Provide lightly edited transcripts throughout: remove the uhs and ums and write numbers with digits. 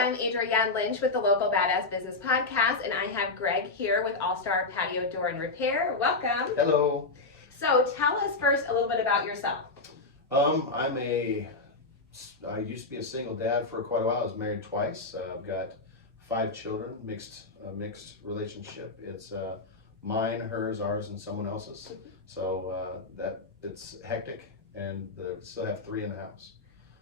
I'm Adrienne Lynch with the Local Badass Business Podcast, and I have Greg here with All Star Patio Door and Repair. Welcome. Hello. So tell us first a little bit about yourself. I used to be a single dad for quite a while. I was married twice. I've got 5 children, mixed relationship. It's mine, hers, ours, and someone else's. So that it's hectic, and still have 3 in the house.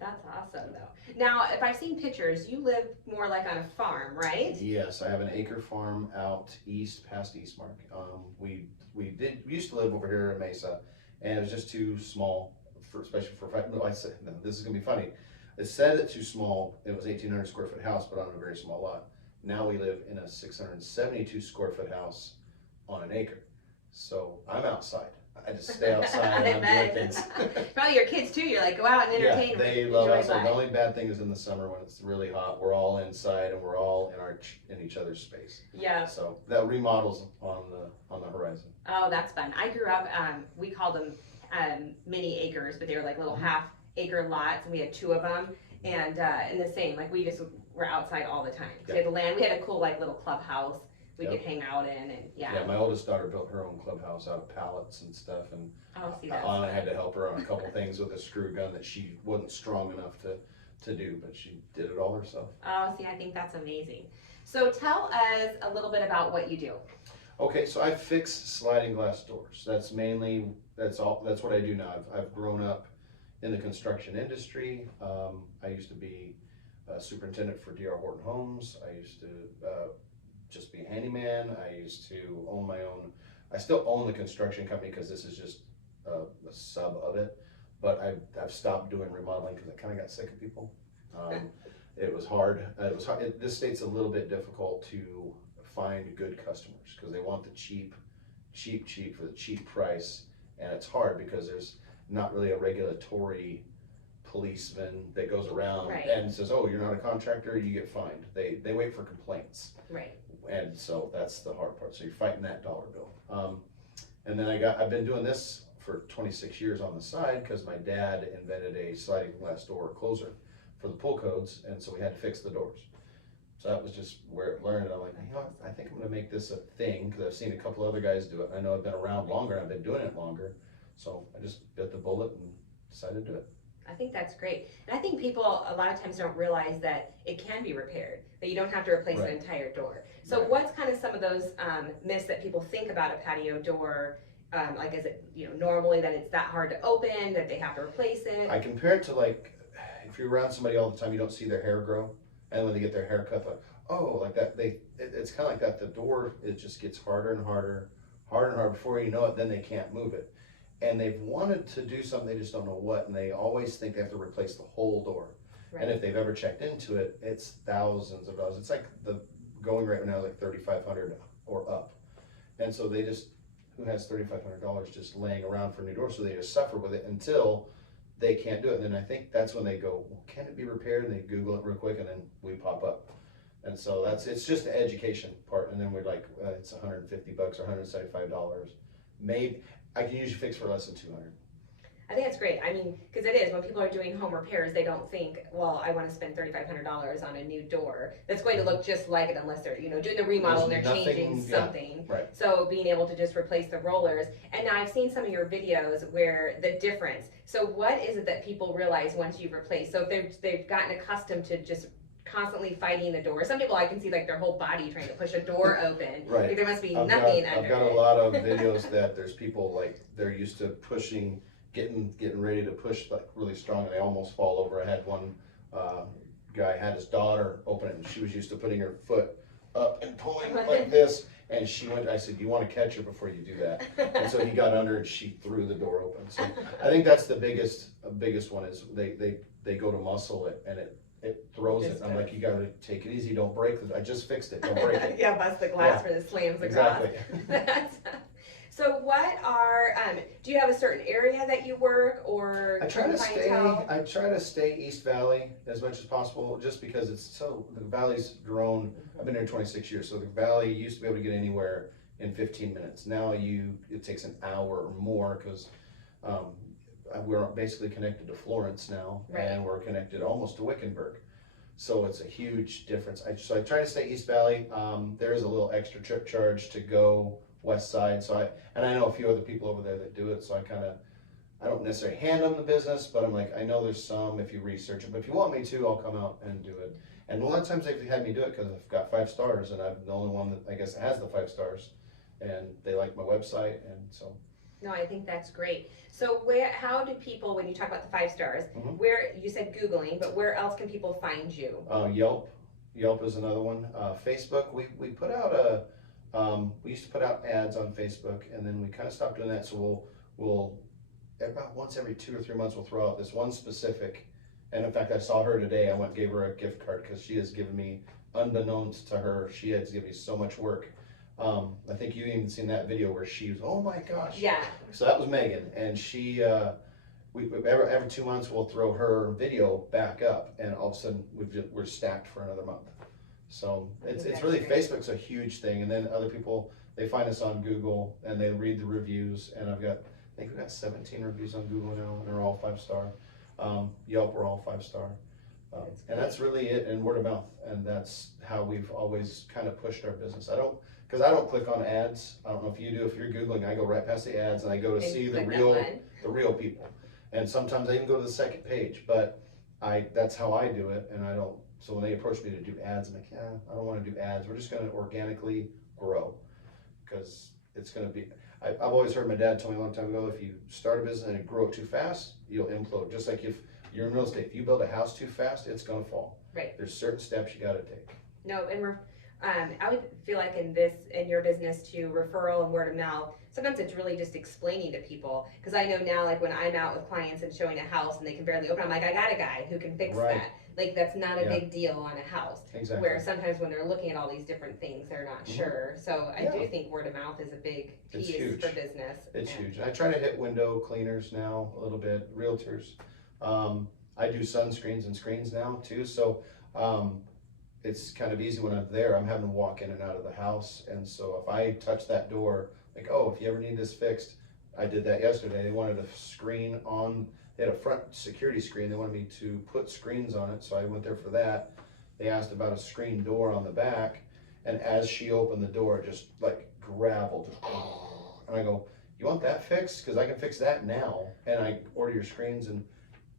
That's awesome, though. Now, if I've seen pictures, you live more like on a farm, right? Yes, I have an acre farm out east, past Eastmark. We used to live over here in Mesa, and it was just too small, especially for. No, I said no. This is gonna be funny. It said it too small. It was 1,800 square foot house, but on a very small lot. Now we live in a 672 square foot house on an acre. So I'm outside. I just stay outside and I'm doing things. Probably your kids too. You're like, go out and entertain. Yeah, they love outside. The only bad thing is in the summer when it's really hot. We're all inside and we're all in each other's space. Yeah. So that remodels on the horizon. Oh, that's fun. I grew up. We called them mini acres, but they were like little half-acre lots, and we had 2 of them. And the same, like we just were outside all the time. So we had the land. We had a cool like little clubhouse we could hang out in, and Yeah, my oldest daughter built her own clubhouse out of pallets and stuff, and I had to help her on a couple things with a screw gun that she wasn't strong enough to do, but she did it all herself. Oh, see, I think that's amazing. So tell us a little bit about what you do. Okay, so I fix sliding glass doors. That's what I do now. I've grown up in the construction industry. I used to be a superintendent for D.R. Horton Homes. I used to just be a handyman. I used to own my own. I still own the construction company because this is just a sub of it. But I've stopped doing remodeling because I kind of got sick of people. It was hard. This state's a little bit difficult to find good customers because they want the cheap for the cheap price, and it's hard because there's not really a regulatory policeman that goes around and says, "Oh, you're not a contractor, you get fined." They wait for complaints. Right. And so that's the hard part. So you're fighting that dollar bill. And then I've been doing this for 26 years on the side because my dad invented a sliding glass door closer for the pull codes, and so we had to fix the doors. So that was just where it learned. I'm like, I think I'm gonna make this a thing because I've seen a couple other guys do it. I know I've been around longer and I've been doing it longer. So I just bit the bullet and decided to do it. I think that's great. And I think people a lot of times don't realize that it can be repaired, that you don't have to replace an entire door. So what's kind of some of those myths that people think about a patio door? Like, is it normally that it's that hard to open, that they have to replace it? I compare it to like, if you're around somebody all the time, you don't see their hair grow. And when they get their hair cut, like, oh, like that, it's kind of like that. The door, it just gets harder and harder. Before you know it, then they can't move it. And they've wanted to do something, they just don't know what, and they always think they have to replace the whole door. Right. And if they've ever checked into it, it's thousands of dollars. It's like the going rate now is like $3,500 or up. And so they just, who has $3,500 just laying around for a new door? So they just suffer with it until they can't do it. And then I think that's when they go, well, can it be repaired? And they Google it real quick, and then we pop up. And so it's just the education part. And then we're like, it's $150 or $175. Maybe I can usually fix for less than $200. I think that's great. I mean, because it is, when people are doing home repairs, they don't think, well, I want to spend $3,500 on a new door that's going to look just like it unless they're, doing the remodel and they're changing something. Yeah, right. So being able to just replace the rollers. And now I've seen some of your videos where the difference. So what is it that people realize once you've replaced? So if they've gotten accustomed to just constantly fighting the door. Some people I can see like their whole body trying to push a door open. Right. Like there must be nothing under I've got a lot of videos that there's people like they're used to pushing, getting ready to push like really strong, and they almost fall over. I had one guy had his daughter open it, and she was used to putting her foot up and pulling like this, and she went. I said, "You want to catch her before you do that." And so he got under, and she threw the door open. So I think that's the biggest one is they go to muscle it, and it throws it. I'm like, you gotta take it easy, don't break it. I just fixed it, don't break it. Yeah, bust the glass when it slams across. Exactly. So what are, do you have a certain area that you work, or I try to stay East Valley as much as possible, just because the valley's grown. I've been here 26 years, so the valley used to be able to get anywhere in 15 minutes. Now it takes an hour or more because we're basically connected to Florence now, and we're connected almost to Wickenburg. So it's a huge difference. So I try to stay East Valley. There is a little extra trip charge to go west side. And I know a few other people over there that do it. So I don't necessarily hand them the business, but I'm like, I know there's some if you research it. But if you want me to, I'll come out and do it. And a lot of times they've had me do it because I've got 5 stars, and I'm the only one that I guess has the 5 stars, and they like my website, and so. No, I think that's great. So how do people, when you talk about the 5 stars, Mhm. where, you said Googling, but where else can people find you? Yelp is another one. Facebook, we put out we used to put out ads on Facebook, and then we kind of stopped doing that. So we'll about once every 2 or 3 months we'll throw out this one specific. And in fact, I saw her today. I went and gave her a gift card because she has given me, unbeknownst to her, she has given me so much work. I think you even seen that video where she was, oh my gosh. Yeah. So that was Megan, and she, every 2 months we'll throw her video back up, and all of a sudden we're stacked for another month. So it's really great. Facebook's a huge thing, and then other people, they find us on Google and they read the reviews, and I think we've got 17 reviews on Google now, and they're all 5 star. Yelp, we're all 5 star. And that's really it, and word of mouth, and that's how we've always kind of pushed our business. Because I don't click on ads. I don't know if you do. If you're Googling, I go right past the ads and I go to see the real people. And sometimes I even go to the second page, but that's how I do it, and I don't. So when they approach me to do ads, I'm like, yeah, I don't want to do ads. We're just going to organically grow, because it's going to be. I've always heard my dad tell me a long time ago, if you start a business and grow it too fast, you'll implode. Just like if you're in real estate, if you build a house too fast, it's going to fall. Right. There's certain steps you got to take. No, and I would feel like in your business too, referral and word of mouth, sometimes it's really just explaining to people. Because I know now, like when I'm out with clients and showing a house and they can barely open, I'm like, I got a guy who can fix that. Like that's not a big deal on a house. Exactly. Where sometimes when they're looking at all these different things, they're not sure. So I do think word of mouth is a big piece for business. It's huge. And I try to hit window cleaners now a little bit, realtors. I do sunscreens and screens now too. So it's kind of easy when I'm there. I'm having to walk in and out of the house. And so if I touch that door, like, oh, if you ever need this fixed, I did that yesterday. They wanted a screen on. They had a front security screen. They wanted me to put screens on it, so I went there for that. They asked about a screen door on the back, and as she opened the door, just like gravel, and I go, you want that fixed? Because I can fix that now. And I order your screens, and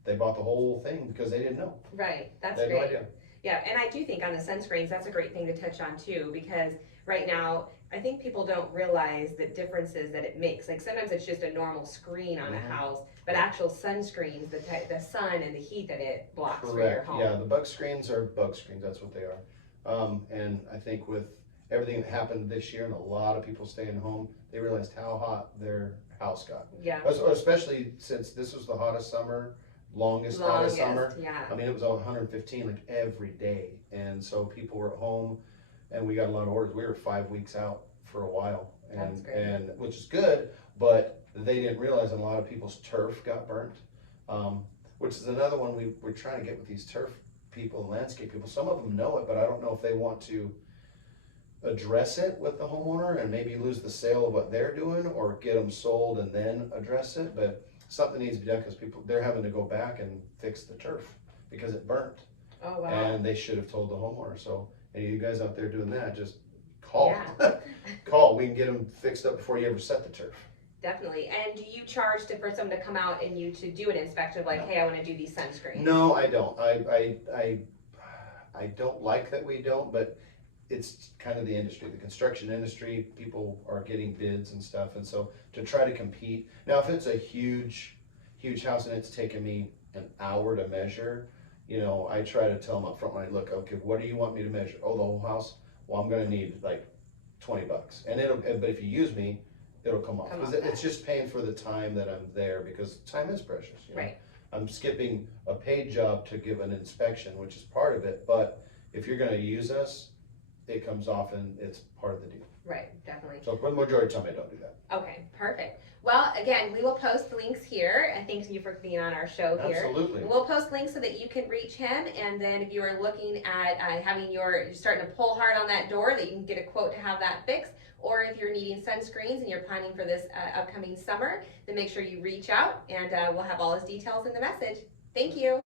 they bought the whole thing because they didn't know. Right, that's they had great. No idea. Yeah, and I do think on the sunscreens, that's a great thing to touch on too, because right now, I think people don't realize the differences that it makes. Like sometimes it's just a normal screen on a house, but actual sunscreens, the sun and the heat that it blocks for your home. Yeah, the bug screens are bug screens, that's what they are. And I think with everything that happened this year and a lot of people staying home, they realized how hot their house got. Yeah. Especially since this was the hottest summer, longest hottest summer. Yeah. I mean, it was 115 like every day. And so people were at home, and we got a lot of orders. We were 5 weeks out for a while, and which is good, but they didn't realize that a lot of people's turf got burnt, which is another one we're trying to get with these turf people and landscape people. Some of them know it, but I don't know if they want to address it with the homeowner and maybe lose the sale of what they're doing, or get them sold and then address it. But something needs to be done, because they're having to go back and fix the turf because it burnt. Oh, wow. And they should have told the homeowner. So any of you guys out there doing that, just call. Yeah. Call. We can get them fixed up before you ever set the turf. Definitely. And do you charge for someone to come out and you to do an inspection of like, hey, I want to do these sunscreens? No, I don't. I don't like that we don't, but it's kind of the industry, the construction industry. People are getting bids and stuff, and so to try to compete. Now, if it's a huge house and it's taken me an hour to measure, I try to tell them up front when I look, okay, what do you want me to measure? Oh, the whole house? Well, I'm going to need like $20, but if you use me, it'll come off. Because it's just paying for the time that I'm there, because time is precious. Right. I'm skipping a paid job to give an inspection, which is part of it, but if you're going to use us, it comes off and it's part of the deal. Right, definitely. So for the majority of the time, I don't do that. Okay, perfect. Well, again, we will post links here, and thank you for being on our show here. Absolutely. We'll post links so that you can reach him, and then if you are looking at you're starting to pull hard on that door, that you can get a quote to have that fixed, or if you're needing sunscreens and you're planning for this upcoming summer, then make sure you reach out, and we'll have all his details in the message. Thank you.